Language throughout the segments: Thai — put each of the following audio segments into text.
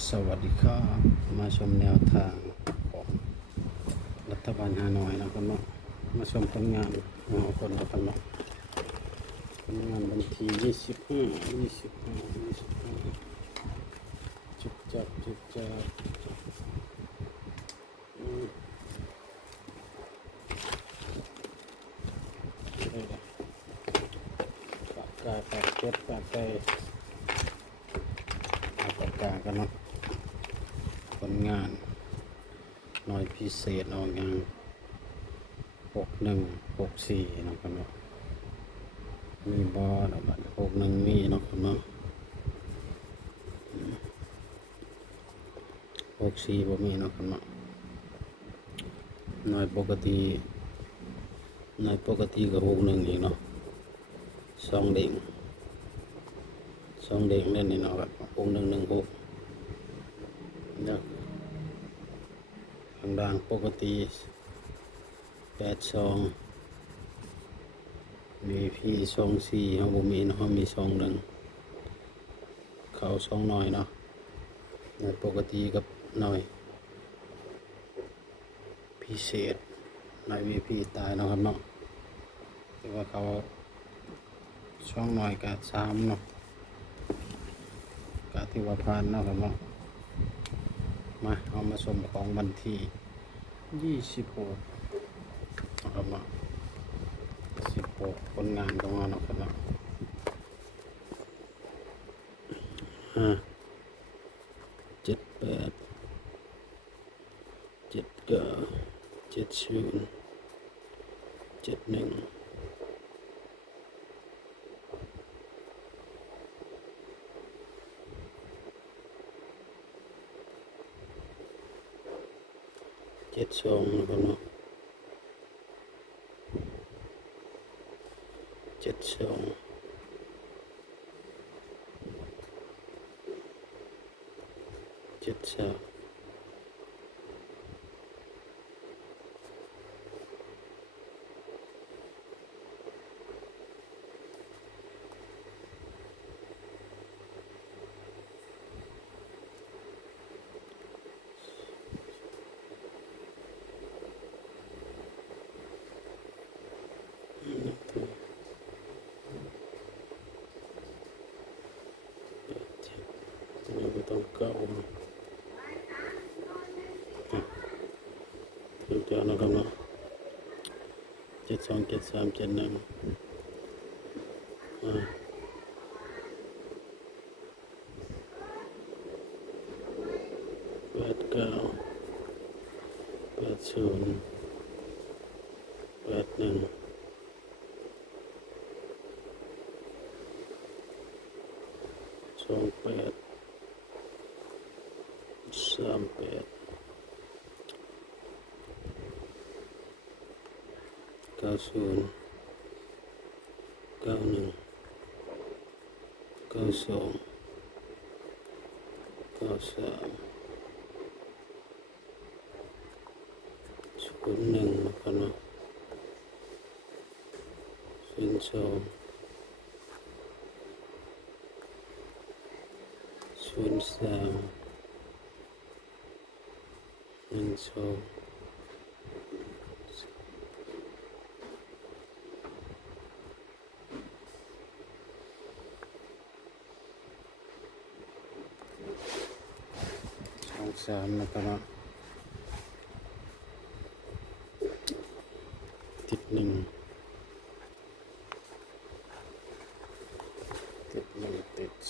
สวัสดีครับมาชมแนวทางของรัฐบาลฮานอยนะครับเนาะมาชมผลงานของคนนะครับเนาะผลงานวันที่25จุดจับได้เลยปากกาปากเก็บปากไปเอาปากกากันเนาะผลงานหน่อยพิเศษออกอย่าง6164นะครับเนาะมีบอสบัด61มีนะครับเนาะ64บ่มีนะครับเนาะหน่อยปกติก็61อีกเนาะสองเด้งเล่นนี่เนาะครับ6116แล้วข้างล่างปกติ82มีพี่24เฮาบ่มีเนาะเฮามี21เข้า2หน่อยเนาะหน่อยปกติกับหน่อยพิเศษหน่อย VIP ตายเนาะครับเนาะแต่ว่าเขา2หน่อยกับ3เนาะก็ถือว่าผ่านเนาะครับเนาะมาเอามาชมของวันที่26นะครับเนาะ16ผลงานของเราเนาะครับเนาะ78 79 70 7172นะครับเนาะ72 73นี่ก็ต้องเก้าถึงจะนะครับเนาะ72 73 7189 80 81 28 38 90 91 92 93 01นะครับเนาะ02 03 12 23นะครับเนาะติด1ติด2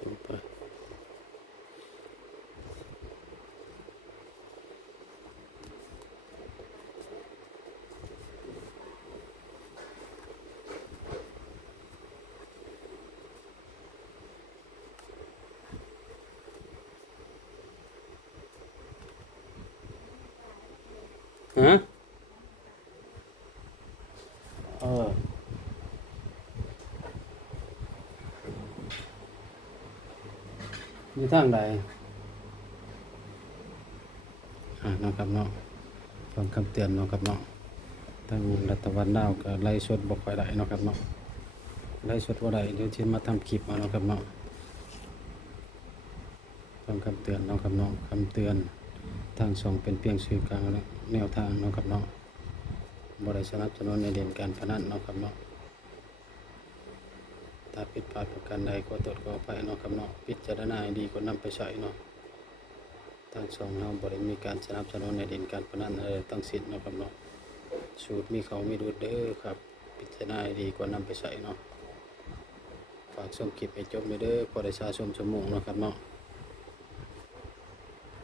ต่อไปฮะเออ อยู่ทางใดเนาะครับเนาะฟังคำเตือนเนาะครับเนาะทางรัฐบาลลาวก็ไล่สดบ่ค่อยได้เนาะครับเนาะไล่สดบ่ได้เดี๋ยวสิมาทำคลิปเอาเนาะครับเนาะฟังคำเตือนเนาะครับเนาะคำเตือนทางช่องเป็นเพียงสื่อกลางและแนวทางเนาะครับเนาะบ่ได้สนับสนุนในเด่นการพนันเนาะครับเนาะถ้าผิดพลาดประการใดขอโทษขออภัยเนาะครับเนาะพิจารณาให้ดีก่อนนำไปใช้เนาะทางช่องเราบ่ได้มีการสนับสนุนในเด่นการพนันอะไรทั้งสิ้นเนาะครับเนาะสูตรมีเขามีดูดเด้อครับพิจารณาให้ดีก่อนนำไปใช้เนาะฝากชมคลิปให้จบไปเด้อพอได้สะสมชั่วโมงเนาะครับเนาะ